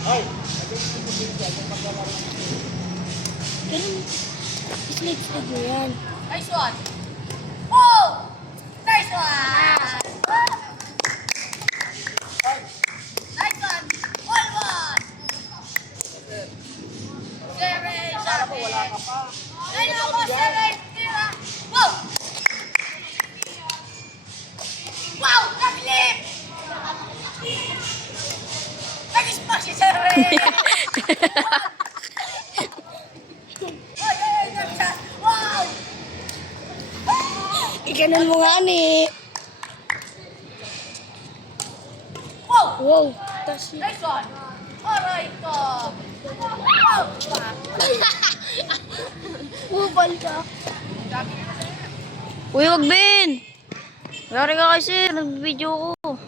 Ay! Ganun. Slide mo yan. Nice one. Oh! Nice one! Nice one! All one! Seven, Akala ko wala ka pa. Ayun ako, seven, tira. Wow! Wow! Nabilip! Nag-smash si seven! Ay, nag-shot! Wow! Ikanan mo nga ni. Wow! Wow. Tas yun. Nice one! Aray ko! Wow! Bubal ka. Uy, wag Ben! Yari ka kasi, nag-video ko.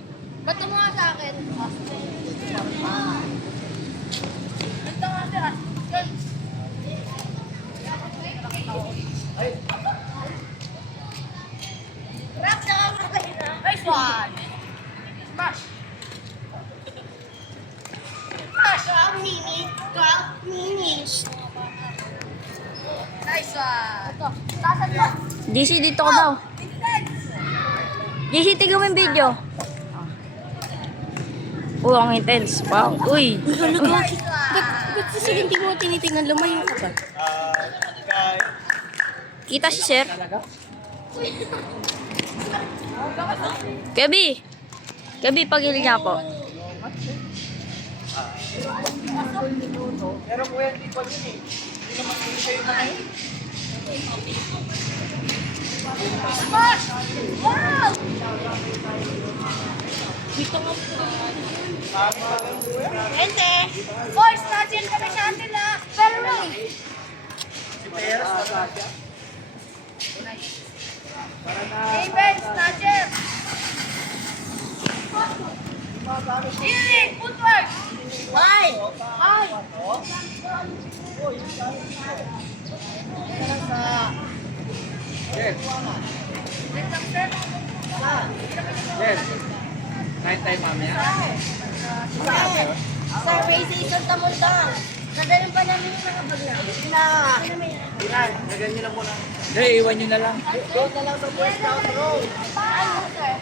Ba't mo nga sa akin? Ito nga siya. Rock na ka pa. Nice one! Smash! Smash! Ang mini. Minis. Nice one! Ito. Tasan mo. JC, dito ka daw. JC, tignan mo yung video. Oh, ang intense. Wow. Uy. Nice one! Ba't kasi hindi mo tinitingnan? Lumayo ka ba? Kay... Kita si Sir. Gabi. Gabi, pagili niya po. Pero kuya, hindi pa yun eh. Hindi naman hindi siya yung mga Smash! Wow! Dito nga po. sabi pa rin kuya. Ente! Boys, na-chill kami sa atin ah! Pero lang! Si Peras na siya. Para na... Amen! Snatcher! Healing! Footwork! Ay! Ay! Yes. Yes. Night time mamaya. Sa radiation tamundang. Nadalhin pa namin yung mga bag namin. Lagyan nyo lang muna. Hindi, iwan nyo na lang. Paano, sir?